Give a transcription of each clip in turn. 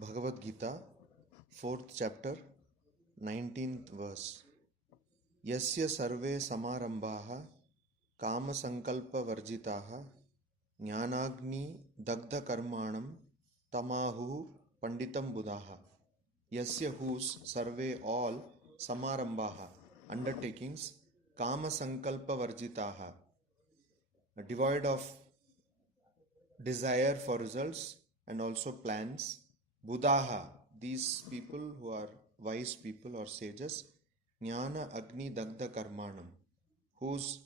Bhagavad Gita, 4th chapter, 19th verse. Yasya sarve samarambhaha kama sankalpa varjitaha jnanagni dagdha karmanam tamahu panditam buddhaha. Yasya whose survey all samarambhaha undertakings kama sankalpa varjitaha devoid of desire for results and also plans. Buddhaha, these people who are wise people or sages, jnana agni dagdha karmanam, whose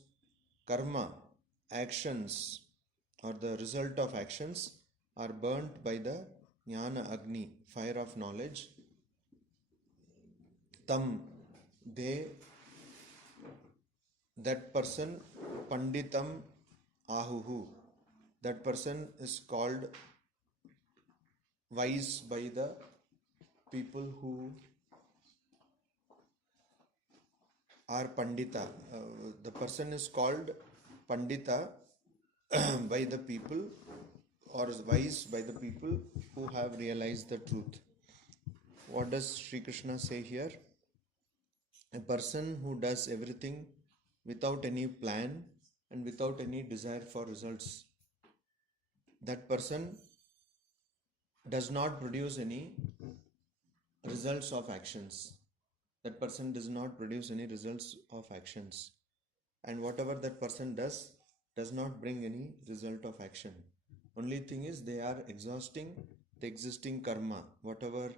karma, actions or the result of actions are burnt by the jnana agni, fire of knowledge. Tam, they, that person, panditam ahuhu, that person is called wise by the people who are pandita. The person is called pandita by the people, or is wise by the people who have realized the truth. What does Sri Krishna say here? A person who does everything without any plan and without any desire for results, that person does not produce any results of actions. That person does not produce any results of actions. And whatever that person does not bring any result of action. Only thing is they are exhausting the existing karma. Whatever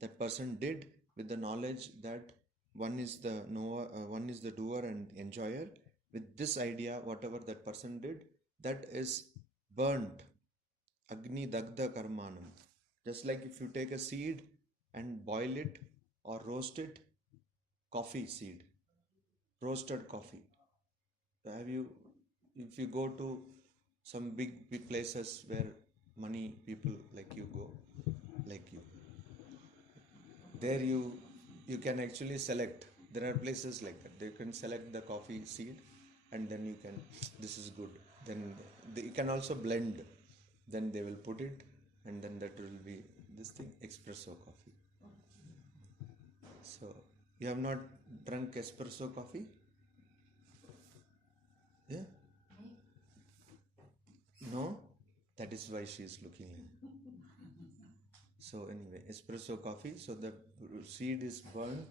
that person did with the knowledge that one is the knower, one is the doer and enjoyer. With this idea, whatever that person did, that is burnt. Agni dagdha karmanam. Just like if you take a seed and boil it or roast it, coffee seed, roasted coffee. If you go to some big places where money people like you go, like you, there you can actually select. There are places like that. They can select the coffee seed and then you can, this is good. Then you can also blend. Then they will put it and then that will be this thing, espresso coffee. So, you have not drunk espresso coffee? Yeah? No? That is why she is looking in. So anyway, espresso coffee. So the seed is burnt,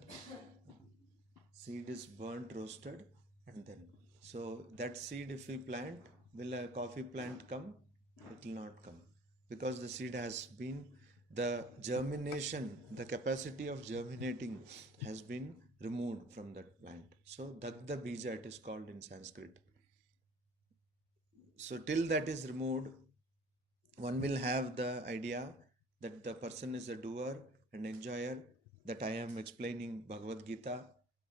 roasted, and then. So that seed if we plant, will a coffee plant come? It will not come. Because the seed has been, the germination, the capacity of germinating has been removed from that plant. So dagdha bija it is called in Sanskrit. So till that is removed, one will have the idea that the person is a doer and enjoyer, that I am explaining Bhagavad Gita,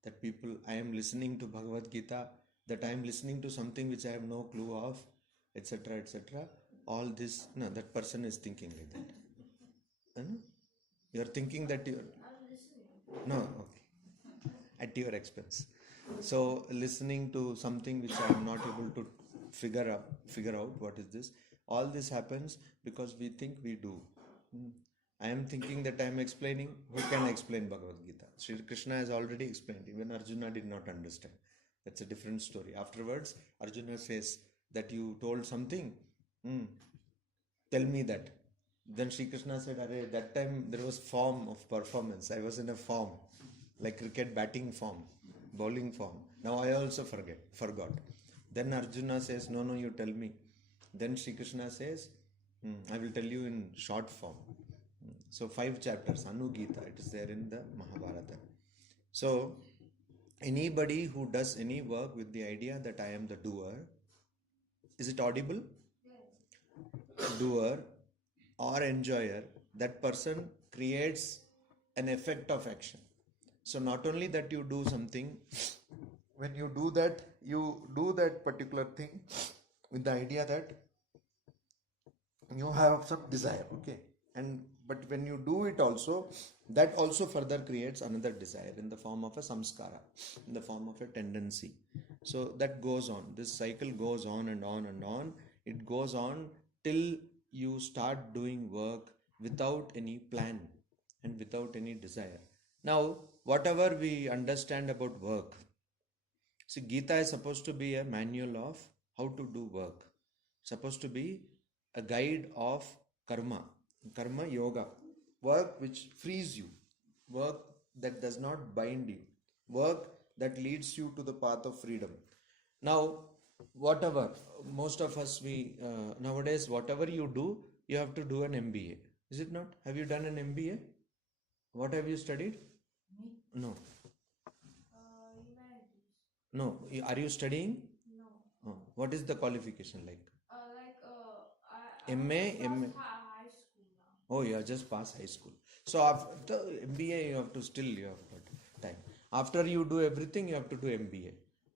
that I am listening to Bhagavad Gita, that I am listening to something which I have no clue of, etc., etc. All this, no, that person is thinking like that. You are thinking that you are... No, okay. At your expense. So, listening to something which I am not able to figure out what is this. All this happens because we think we do. I am thinking that I am explaining. Who can explain Bhagavad Gita? Sri Krishna has already explained. Even Arjuna did not understand. That's a different story. Afterwards, Arjuna says that you told something. Tell me that. Then Sri Krishna said, Arey, that time there was form of performance. I was in a form, like cricket batting form, bowling form. Now I also forgot. Then Arjuna says, no, you tell me. Then Sri Krishna says, I will tell you in short form. So 5 chapters, Anugita, it is there in the Mahabharata. So anybody who does any work with the idea that I am the doer, is it audible? Yes. Doer or enjoyer, that person creates an effect of action. So not only that you do something, when you do that particular thing with the idea that you have some desire, okay, and But when you do it also, that also further creates another desire in the form of a samskara, in the form of a tendency. So that goes on. This cycle goes on and on and on. It goes on till you start doing work without any plan and without any desire. Now, whatever we understand about work, see, Gita is supposed to be a manual of how to do work, supposed to be a guide of karma, karma yoga, work which frees you, work that does not bind you, work that leads you to the path of freedom. Now, whatever, most of us, we nowadays, whatever you do, you have to do an MBA. Is it not? Have you done an MBA? What have you studied? No. No. Are you studying? No. Oh. What is the qualification like? I MA, just MA. high school now. Oh, you have just passed high school. So after MBA, you have to still, you have got time. After you do everything, you have to do MBA.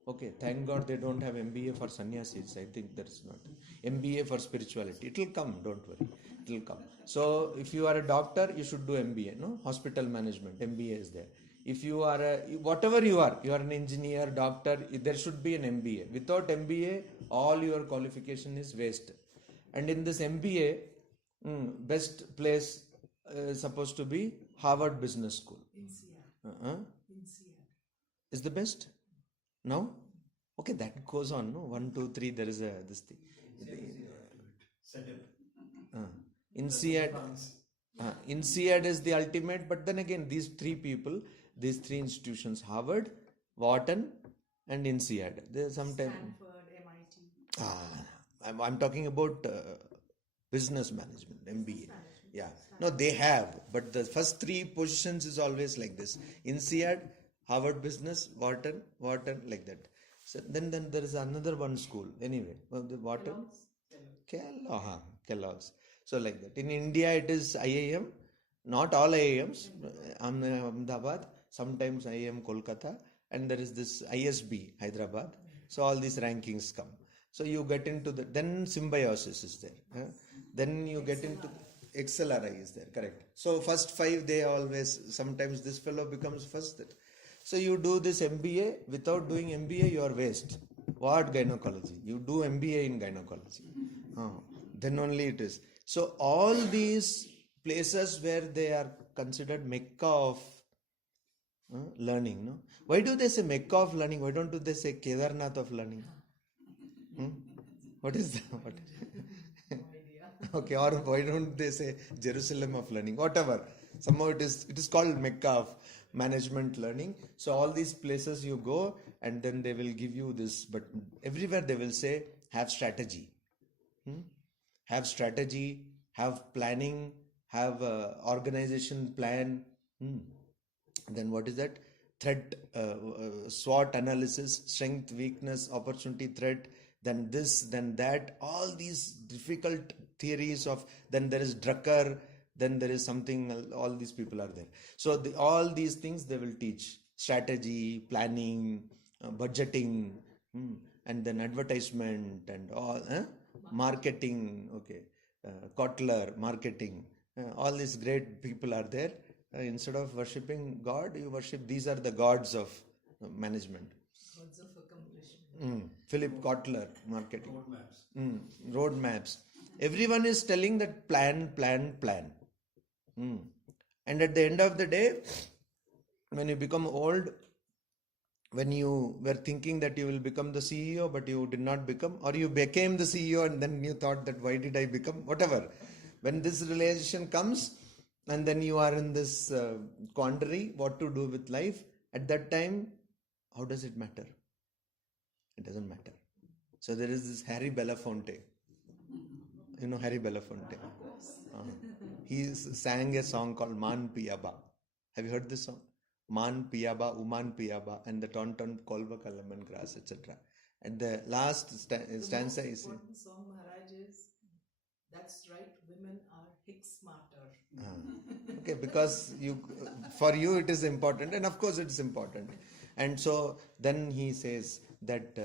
Okay, thank God they don't have MBA for sannyasis. I think there is not. MBA for spirituality. It will come, don't worry. It will come. So if you are a doctor, you should do MBA, no? Hospital management, MBA is there. If you are whatever you are an engineer, doctor, there should be an MBA. Without MBA, all your qualification is waste. And in this MBA, best place supposed to be Harvard Business School. Is the best? No? Okay, that goes on, no? 1, 2, 3, there is a this thing. INSEAD. INSEAD is the ultimate, but then again, these three people, these three institutions, Harvard, Wharton, and INSEAD. They sometimes. Stanford, MIT. I'm talking about business management, MBA. Yeah. No, they have, but the first three positions is always like this. INSEAD, Harvard Business, Wharton, like that. So then there is another one school. Anyway, the Wharton, Kellogg's. So like that. In India, it is IIM. Not all IIMs. Ahmedabad. Sometimes IIM Kolkata, and there is this ISB Hyderabad. So all these rankings come. So you get into then symbiosis is there. Then you get into XLRI is there, correct. So first 5 they always, sometimes this fellow becomes first. So you do this MBA, without doing MBA you are waste. What gynecology? You do MBA in gynecology. Then only it is. So all these places where they are considered Mecca of learning, no? Why do they say Mecca of learning? Why don't they say Kedarnath of learning? What is that? What? Okay, or why don't they say Jerusalem of learning? Whatever. Somehow it is called Mecca of management learning. So all these places you go, and then they will give you this, but everywhere they will say have strategy. Have strategy, have planning, have organization plan. Then what is that? Threat, SWOT analysis, strength, weakness, opportunity, threat, then this, then that, all these difficult theories of, then there is Drucker, then there is something, all these people are there. So all these things they will teach. Strategy, planning, budgeting, and then advertisement and all, marketing, okay, Kotler, marketing, all these great people are there. Instead of worshipping God, you worship, these are the gods of management. Gods of accomplishment. Philip Kotler, marketing. Roadmaps. Everyone is telling that plan. And at the end of the day, when you become old, when you were thinking that you will become the CEO, but you did not become, or you became the CEO and then you thought that why did I become, whatever. When this realization comes, and then you are in this quandary, what to do with life, at that time, how does it matter? It doesn't matter. So there is this Harry Belafonte. You know Harry Belafonte? He sang a song called Man Piyaba. Have you heard this song? Man Piyaba, Uman Piyaba, and the Tonton Kolba Kalaman Grass, etc. And the last stanza is... The most song, Maharaj, is, that's right, women are hick smarter. Okay, because for you it is important, and of course it is important. And so then he says that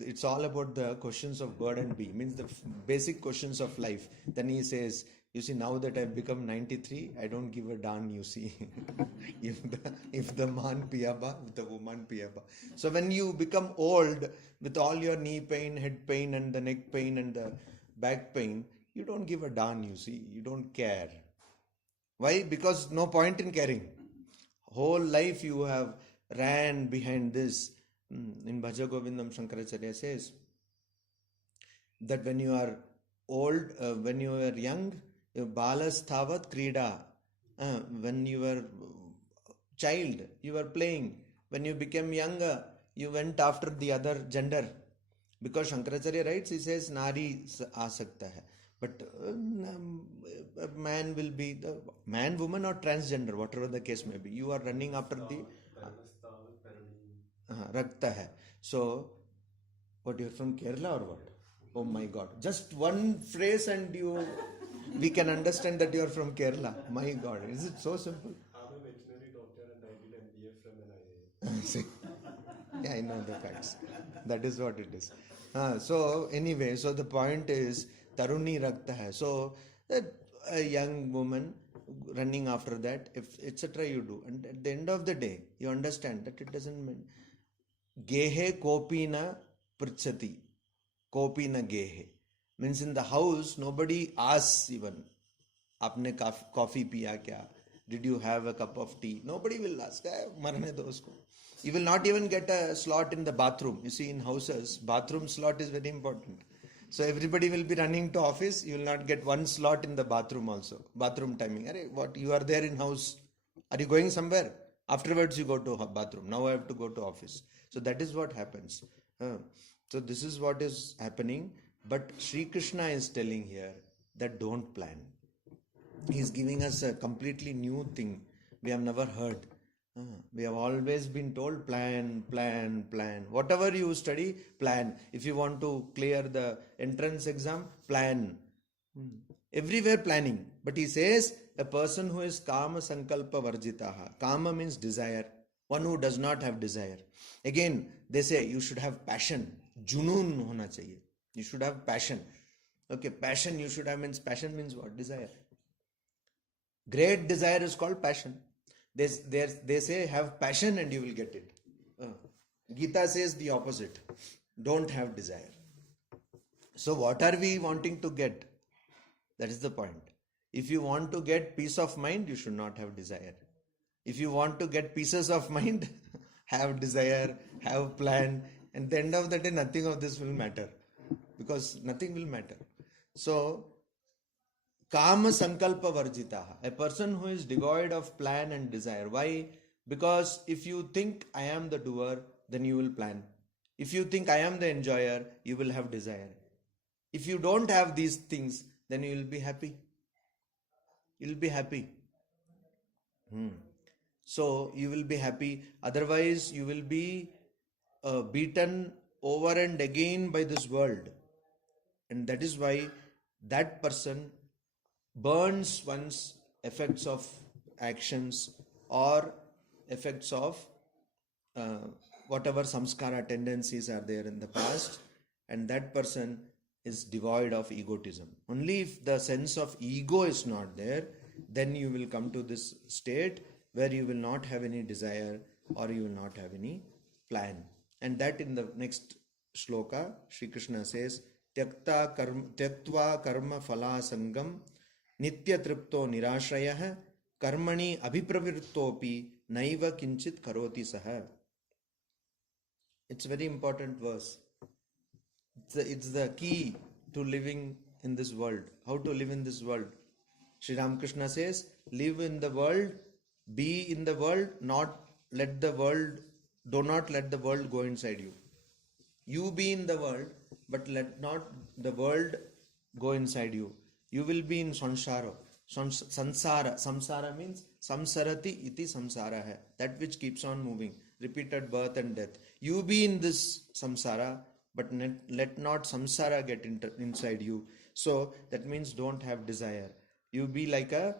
it's all about the questions of God and be, means the basic questions of life. Then he says, You see, now that I've become 93, I don't give a darn, you see. if the man piyaba, if the woman piyaba. So when you become old with all your knee pain, head pain, and the neck pain and the back pain, you don't give a darn, you see. You don't care. Why? Because no point in caring. Whole life you have ran behind this. In Bhaja Govindam, Shankaracharya says that when you are old, when you are young, balas thavat krida. When you were child, you were playing. When you became younger, you went after the other gender. Because Shankaracharya writes, he says, Nari asakta hai. But a man will be the man, woman, or transgender, whatever the case may be. You are running after the rakta hai. So, what, you're from Kerala or what? Oh my God! Just one phrase and we can understand that you are from Kerala. My God, is it so simple? I'm a veterinary doctor and I did MBA from NIA. See? Yeah, I know the facts. That is what it is. So anyway, so the point is Taruni Rakta hai. So a young woman running after that, if etc. you do, and at the end of the day, you understand that it doesn't mean Gehe kopina prachati. Kopi na gehe. Means in the house, nobody asks even, Aapne coffee piya kya? Did you have a cup of tea? Nobody will ask. Marne do usko. You will not even get a slot in the bathroom. You see, in houses, bathroom slot is very important. So everybody will be running to office. You will not get one slot in the bathroom also. Bathroom timing. What? You are there in house. Are you going somewhere? Afterwards you go to bathroom. Now I have to go to office. So that is what happens. So this is what is happening. But Sri Krishna is telling here that don't plan. He is giving us a completely new thing we have never heard. We have always been told plan, plan, plan. Whatever you study, plan. If you want to clear the entrance exam, plan. Everywhere planning. But he says a person who is kama sankalpa varjitaha. Kama means desire. One who does not have desire. Again, they say you should have passion. Junoon hona chahiye. You should have passion. Okay, passion you should have means what? Desire. Great desire is called passion. They say have passion and you will get it. Gita says the opposite. Don't have desire. So what are we wanting to get? That is the point. If you want to get peace of mind, you should not have desire. If you want to get pieces of mind, have desire, have plan, and at the end of the day, nothing of this will matter. Because nothing will matter. So, Kama Sankalpa Varjitaha. A person who is devoid of plan and desire. Why? Because if you think I am the doer, then you will plan. If you think I am the enjoyer, you will have desire. If you don't have these things, then you will be happy. You will be happy. So you will be happy. Otherwise, you will be beaten over and again by this world. And that is why that person burns one's effects of actions or effects of whatever samskara tendencies are there in the past, and that person is devoid of egotism. Only if the sense of ego is not there, then you will come to this state where you will not have any desire or you will not have any plan. And that in the next shloka, Sri Krishna says, Tyaktva karma phala sangam nitya tripto nirashrayah karmani abhipravrittopi naiva kinchit karoti saha. It's a very important verse. It's the key to living in this world. How to live in this world? Sri Ramakrishna says, live in the world, be in the world, do not let the world go inside you. You be in the world, but let not the world go inside you. You will be in samsara. Samsara means samsarati iti samsara hai. That which keeps on moving. Repeated birth and death. You be in this samsara, but let not samsara get inside you. So that means don't have desire. You be like a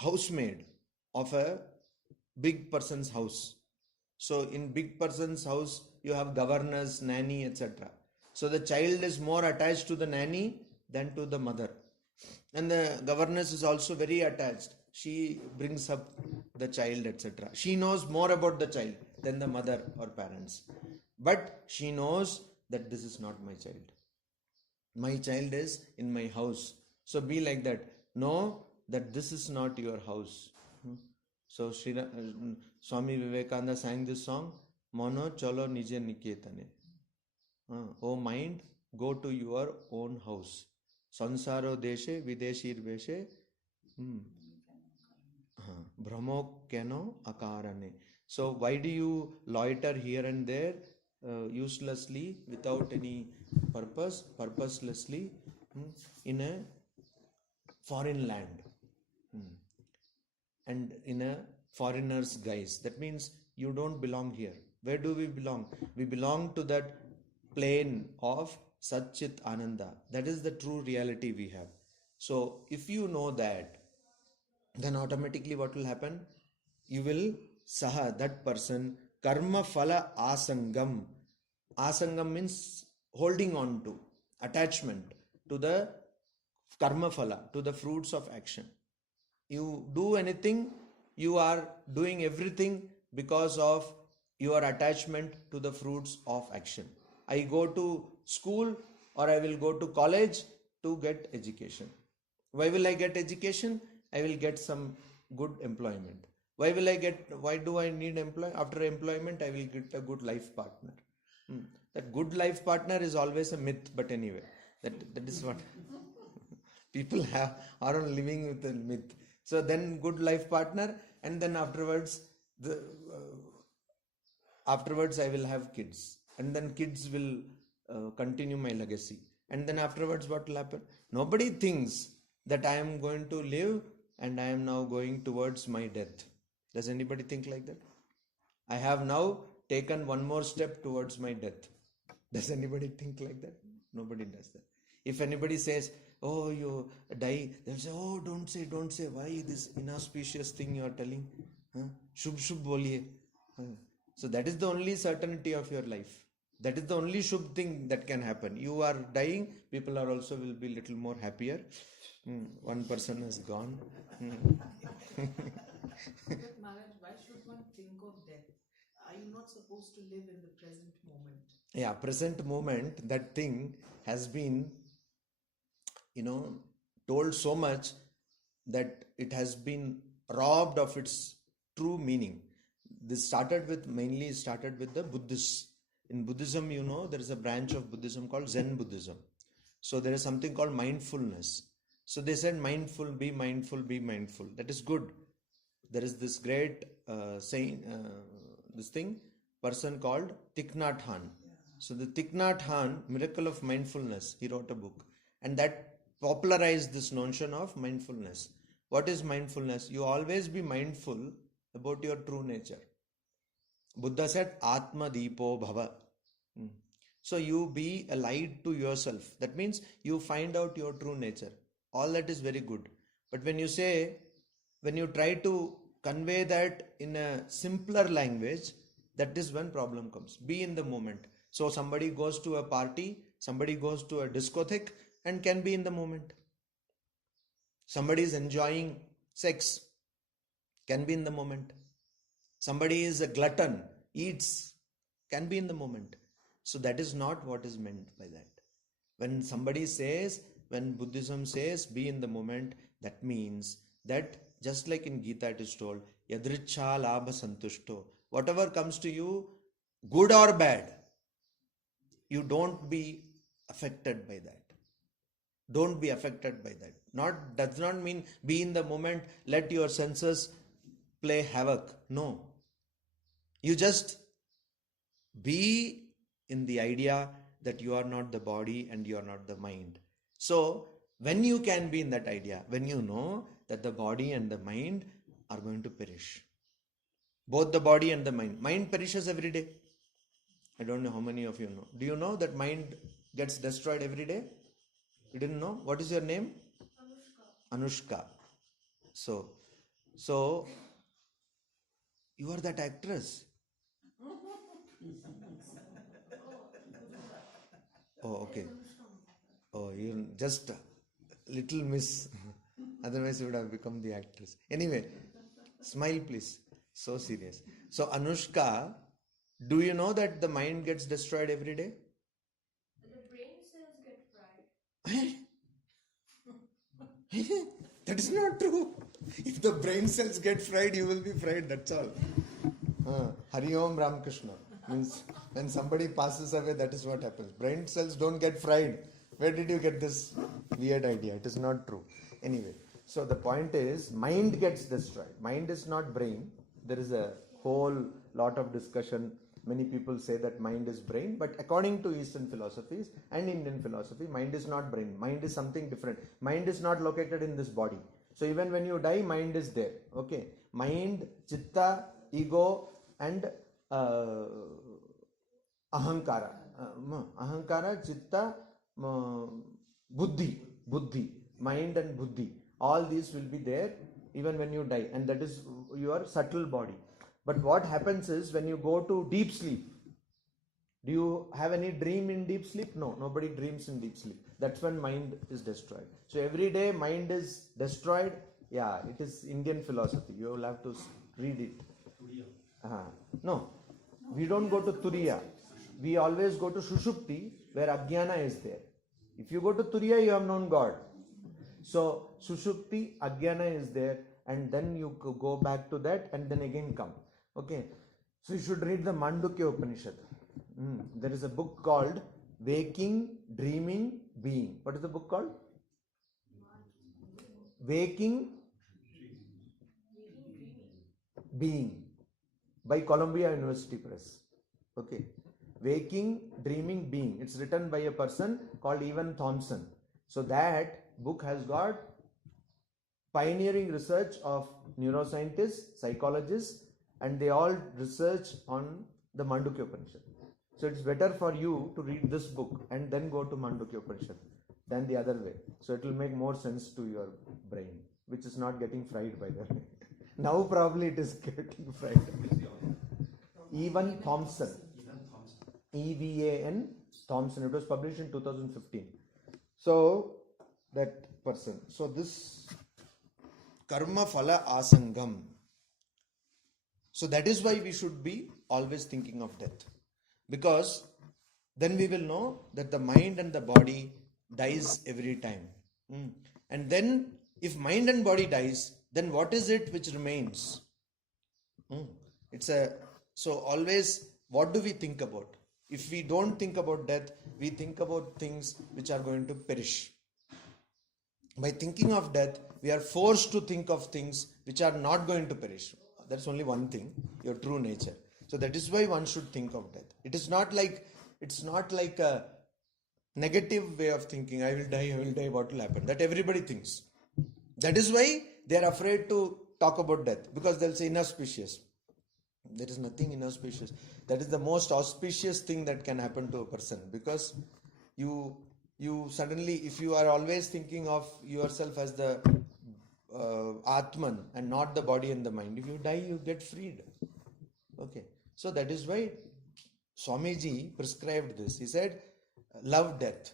housemaid of a big person's house. So in big person's house, you have governors, nanny, etc. So the child is more attached to the nanny than to the mother. And the governess is also very attached. She brings up the child, etc. She knows more about the child than the mother or parents. But she knows that this is not my child. My child is in my house. So be like that. Know that this is not your house. So Swami Vivekananda sang this song, Mono Chalo Nije Niketane. O mind, go to your own house. Sansaro deshe videshir veshe brahmo keno akarane. So why do you loiter here and there uselessly without any purpose, purposelessly in a foreign land and in a foreigner's guise? That means you don't belong here. Where do we belong? We belong to that plane of Satchit Ananda. That is the true reality we have. So if you know that, then automatically what will happen? You will saha, that person, karma phala asangam. Asangam means holding on to, attachment to the karma phala, to the fruits of action. You do anything, you are doing everything because of your attachment to the fruits of action. I go to school or I will go to college to get education. Why will I get education? I will get some good employment. Why do I need after employment? I will get a good life partner. That good life partner is always a myth, but anyway, that is what people are living with a myth. So then good life partner, and then afterwards I will have kids, and then kids will continue my legacy, and then afterwards what will happen? Nobody thinks that I am going to live and I am now going towards my death. Does anybody think like that? I have now taken one more step towards my death. Does anybody think like that? Nobody does that. If anybody says, oh, you die, they'll say, oh, don't say. Why this inauspicious thing you are telling? Shubh shubh boliye. So that is the only certainty of your life. That is the only shubh thing that can happen. You are dying, people are also will be little more happier. One person has gone. But Maharaj, why should one think of death? Are you not supposed to live in the present moment? Yeah, present moment, that thing has been, told so much that it has been robbed of its true meaning. This mainly started with the Buddhists. In Buddhism, there is a branch of Buddhism called Zen Buddhism. So there is something called mindfulness. So they said mindful, be mindful, be mindful. That is good. There is this great person called Thich Nhat Hanh. So the Thich Nhat Hanh, Miracle of Mindfulness, he wrote a book. And that popularized this notion of mindfulness. What is mindfulness? You always be mindful about your true nature. Buddha said, Atma Deepo Bhava. So you be a light to yourself. That means you find out your true nature. All that is very good. But when you try to convey that in a simpler language, that is when problem comes. Be in the moment. So somebody goes to a party, somebody goes to a discotheque and can be in the moment. Somebody is enjoying sex, can be in the moment. Somebody is a glutton, eats, can be in the moment. So that is not what is meant by that. When Buddhism says be in the moment, that means that just like in Gita it is told, Yadricha labha santushto. Whatever comes to you, good or bad, you don't be affected by that. Don't be affected by that. Does not mean be in the moment, let your senses play havoc. No. You just be in the idea that you are not the body and you are not the mind. So, when you can be in that idea, when you know that the body and the mind are going to perish. Both the body and the mind. Mind perishes every day. I don't know how many of you know. Do you know that mind gets destroyed every day? You didn't know? What is your name? Anushka. So you are that actress. Oh, okay. Oh, you're just a little miss. Otherwise, you would have become the actress. Anyway, smile, please. So serious. So, Anushka, do you know that the mind gets destroyed every day? The brain cells get fried. That is not true. If the brain cells get fried, you will be fried. That's all. Hari Om Ramakrishna. Means when somebody passes away, that is what happens. Brain cells don't get fried. Where did you get this weird idea? It is not true. Anyway, so the point is, mind gets destroyed. Mind is not brain. There is a whole lot of discussion. Many people say that mind is brain, but according to Eastern philosophies and Indian philosophy, mind is not brain. Mind is something different. Mind is not located in this body. So even when you die, mind is there. Okay, mind, chitta, ego, and ahankara. Ahankara, chitta, buddhi, mind and buddhi. All these will be there even when you die, and that is your subtle body. But what happens is when you go to deep sleep, do you have any dream in deep sleep? No, nobody dreams in deep sleep. That's when mind is destroyed. So every day mind is destroyed. Yeah, it is Indian philosophy. You will have to read it. No, we don't go to Turiya. We always go to Sushupti, where Ajnana is there. If you go to Turiya, you have known God. So Sushupti, Ajnana is there, and then you go back to that and then again come. Okay, so you should read the Mandukya Upanishad. There is a book called Waking, Dreaming, Being. What is the book called? Waking, Being, by Columbia University Press. Okay, Waking, Dreaming, Being. It's written by a person called Evan Thompson. So that book has got pioneering research of neuroscientists, psychologists, and they all research on the Mandukya Upanishad. So it's better for you to read this book and then go to Mandukya Upanishad than the other way. So it will make more sense to your brain, which is not getting fried by the way. Now probably it is getting fried. Evan Thompson. EVAN Thompson. It was published in 2015. So that person. So this karma phala asangam. So that is why we should be always thinking of death. Because then we will know that the mind and the body dies every time. And then if mind and body dies, then what is it which remains? So always, what do we think about? If we don't think about death, we think about things which are going to perish. By thinking of death, we are forced to think of things which are not going to perish. That's only one thing, your true nature. So that is why one should think of death. It's not like a negative way of thinking. I will die, what will happen? That everybody thinks. That is why they are afraid to talk about death, because they'll say inauspicious. There is nothing inauspicious. That is the most auspicious thing that can happen to a person, because you suddenly, if you are always thinking of yourself as the Atman and not the body and the mind, if you die, you get freed. Okay. So that is why Swamiji prescribed this. He said, love death.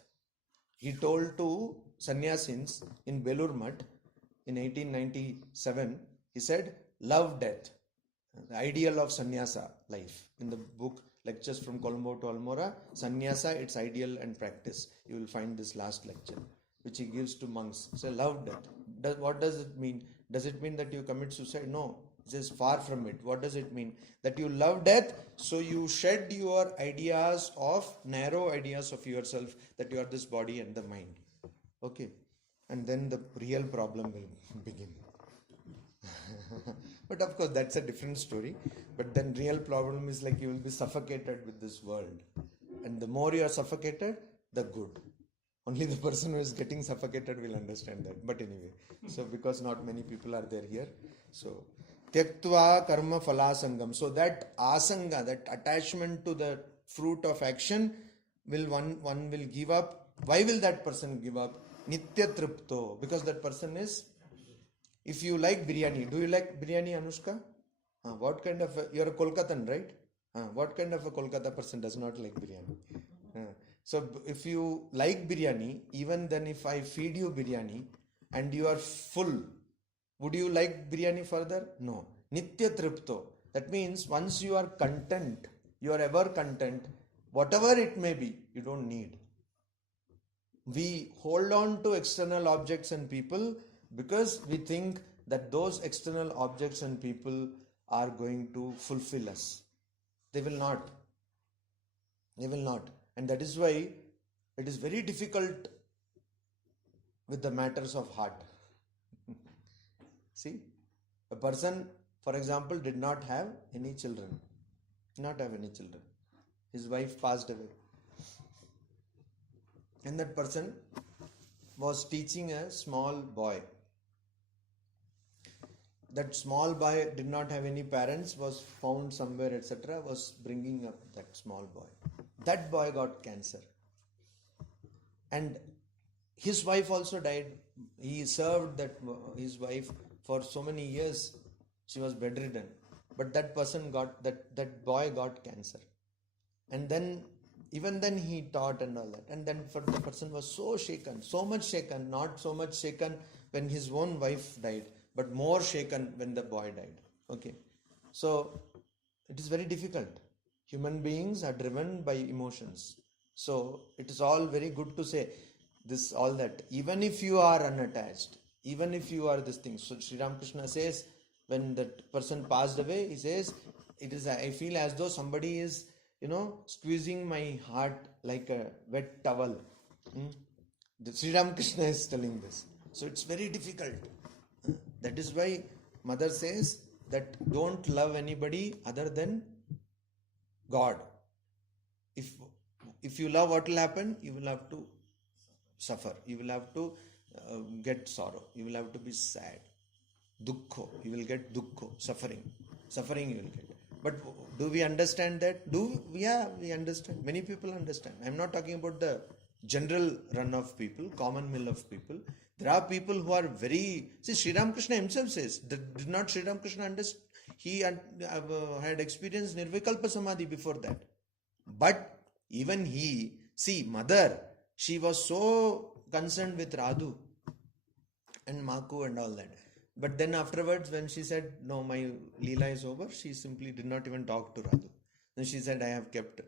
He told to sannyasins in Belur Mutt in 1897, he said, love death. The ideal of sannyasa life. In the book Lectures from Colombo to Almora, sannyasa, its ideal and practice. You will find this last lecture, which he gives to monks. So love death. What does it mean? Does it mean that you commit suicide? No. It is far from it. What does it mean? That you love death, so you shed your narrow ideas of yourself, that you are this body and the mind. Okay. And then the real problem will begin. But of course, that's a different story. But then real problem is like you will be suffocated with this world. And the more you are suffocated, the good. Only the person who is getting suffocated will understand that. But anyway, so because not many people are there here, so Tyaktva karma phalasangam. So that asanga, that attachment to the fruit of action, one will give up. Why will that person give up? Nitya tripto. Because that person is, if you like biryani, do you like biryani, Anushka? What kind of, you're a Kolkatan, right? What kind of a Kolkata person does not like biryani? So if you like biryani, even then if I feed you biryani and you are full, would you like biryani further? No. Nitya tripto. That means once you are content, you are ever content, whatever it may be, you don't need. We hold on to external objects and people because we think that those external objects and people are going to fulfill us. They will not. They will not. And that is why it is very difficult with the matters of heart. See, a person, for example, did not have any children. Not have any children. His wife passed away. And that person was teaching a small boy. That small boy did not have any parents, was found somewhere, etc., was bringing up that small boy. That boy got cancer. And his wife also died. He served his wife for so many years. She was bedridden. But that person that boy got cancer. And then, even then he taught and all that. And then the person was so shaken, so much shaken, not so much shaken when his own wife died, but more shaken when the boy died. Okay. So, it is very difficult. Human beings are driven by emotions. So, it is all very good to say this, all that. Even if you are unattached, even if you are this thing. So, Sri Ramakrishna says, when that person passed away, he says, I feel as though somebody is, squeezing my heart like a wet towel. Sri Ramakrishna is telling this. So it's very difficult. That is why Mother says that don't love anybody other than God. If you love, what will happen? You will have to suffer. You will have to get sorrow. You will have to be sad. Dukkho. You will get dukkho. Suffering. Suffering you will get. But do we understand that? Yeah, we understand. Many people understand. I am not talking about the general run of people, common mill of people. There are people who are very... See, Sri Ramakrishna himself says, did not Sri Ramakrishna understand? He had experienced Nirvikalpa Samadhi before that. But even he... See, Mother, she was so concerned with Radhu and Maku and all that. But then afterwards, when she said, no, my Leela is over, she simply did not even talk to Radhu. Then she said, I have kept...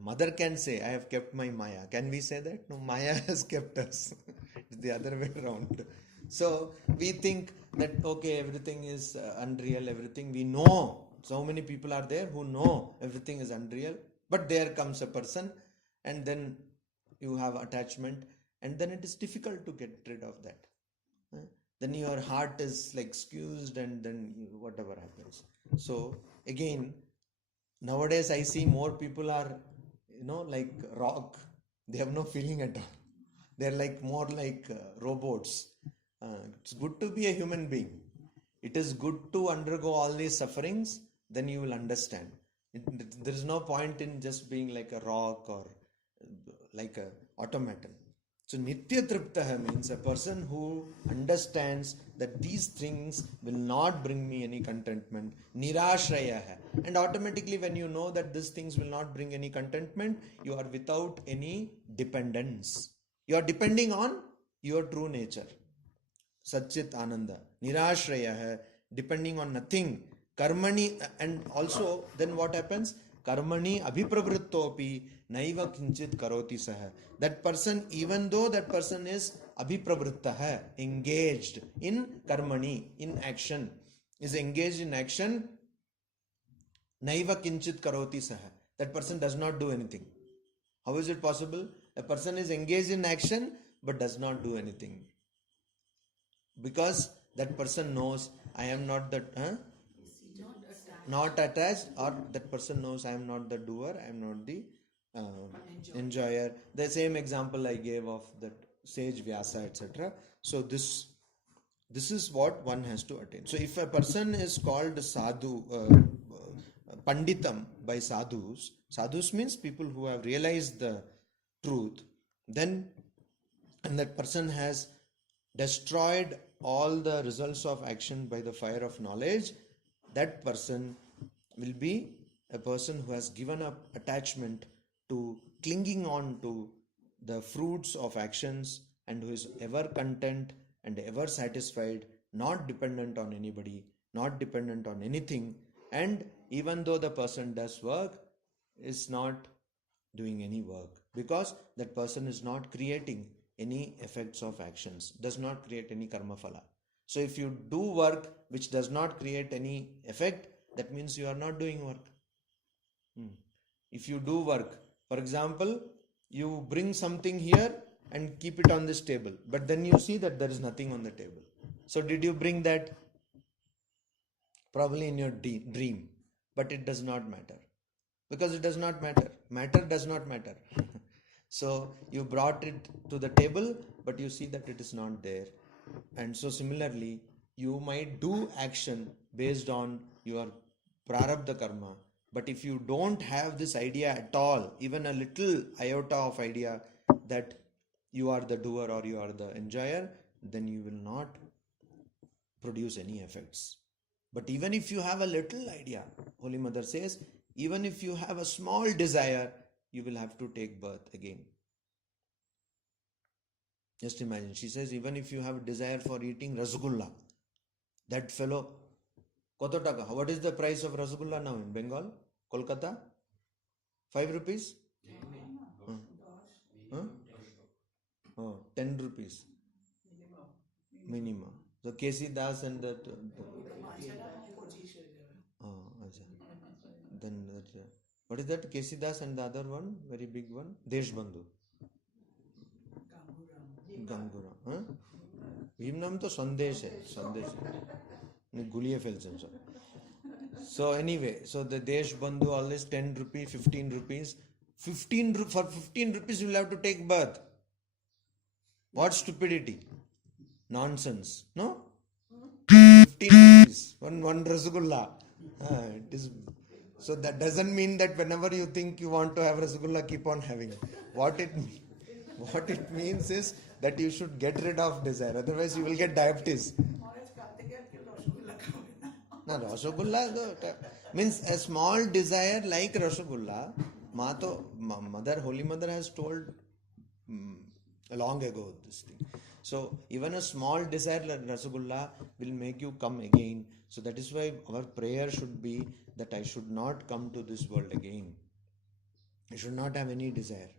Mother can say, I have kept my Maya. Can we say that? No, Maya has kept us. It's the other way around. So, we think that, okay, everything is unreal, everything. We know, so many people are there who know everything is unreal. But there comes a person and then you have attachment and then it is difficult to get rid of that. Then your heart is like squeezed and then whatever happens. So again, nowadays I see more people are, like rock. They have no feeling at all. They're like more like robots. It's good to be a human being. It is good to undergo all these sufferings, then you will understand. There is no point in just being like a rock or like a automaton. So Nitya Triptaha means a person who understands that these things will not bring me any contentment. Nirashrayaha. And automatically when you know that these things will not bring any contentment, you are without any dependence. You are depending on your true nature. Satchit Ananda. Nirashrayaha. Depending on nothing. Karmani. And also then what happens? Karmani abhipravrittopi naiva kinchit karoti saha. That person, even though that person is abhipravrittaha, engaged in karmani, in action, is engaged in action, naiva kinchit karoti saha. That person does not do anything. How is it possible? A person is engaged in action but does not do anything. Because that person knows, I am not that... Not attached, or that person knows I am not the doer, I am not the enjoyer. The same example I gave of that sage Vyasa, etc. So this is what one has to attain. So if a person is called sadhu, panditam by sadhus, sadhus means people who have realized the truth, then, and that person has destroyed all the results of action by the fire of knowledge, that person will be a person who has given up attachment to clinging on to the fruits of actions and who is ever content and ever satisfied, not dependent on anybody, not dependent on anything, and even though the person does work, is not doing any work, because that person is not creating any effects of actions, does not create any karma phala. So if you do work which does not create any effect, that means you are not doing work. If you do work, for example, you bring something here and keep it on this table, but then you see that there is nothing on the table. So did you bring that? Probably in your dream, but it does not matter, because it does not matter. Matter does not matter. So you brought it to the table, but you see that it is not there. And so similarly, you might do action based on your prarabdha karma, but if you don't have this idea at all, even a little iota of idea that you are the doer or you are the enjoyer, then you will not produce any effects. But even if you have a little idea, Holy Mother says, even if you have a small desire, you will have to take birth again. Just imagine, she says, even if you have a desire for eating rasgulla, that fellow, koto taka, what is the price of rasgulla now in Bengal? Kolkata? 5 rupees? Huh? Oh, 10 rupees. Minimum. So K.C. Das and that. Oh, then that, what is that? K.C. Das and the other one, very big one, Deshbandhu. Gangura. Huh? Bhim नाम तो संदेश है, संदेश है, गुलिये फेलचन सब. So anyway, so the Desh Bandhu always 10 rupees, 15 rupees. For 15 rupees you will have to take birth. What stupidity. Nonsense. No? 15 rupees. One rasgulla. It is. So that doesn't mean that whenever you think you want to have rasgulla, keep on having. What it means is that you should get rid of desire. Otherwise you will get diabetes. No, Rasgulla means a small desire like Rasgulla. Mother, Holy Mother has told long ago this thing. So even a small desire like Rasgulla will make you come again. So that is why our prayer should be that I should not come to this world again. I should not have any desire.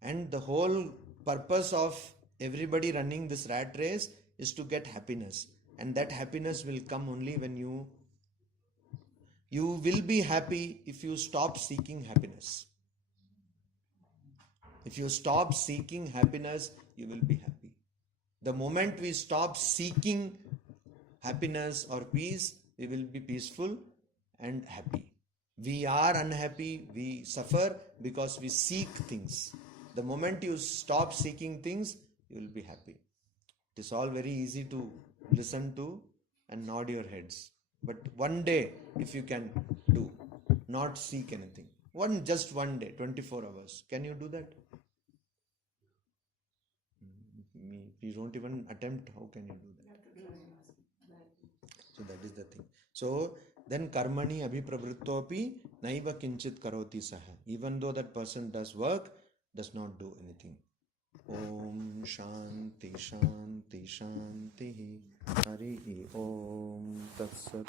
And the whole purpose of everybody running this rat race is to get happiness. And that happiness will come only when you will be happy if you stop seeking happiness. If you stop seeking happiness, you will be happy. The moment we stop seeking happiness or peace, we will be peaceful and happy. We are unhappy, we suffer because we seek things. The moment you stop seeking things, you will be happy. It is all very easy to listen to and nod your heads. But one day, if you can do, not seek anything. Just one day, 24 hours. Can you do that? If you don't even attempt, how can you do that? So that is the thing. So then karmani abhipravrittopi naiva kinchit karoti saha. Even though that person does work, does not do anything. Om Shanti Shanti Shanti Hari Om Tat Sat.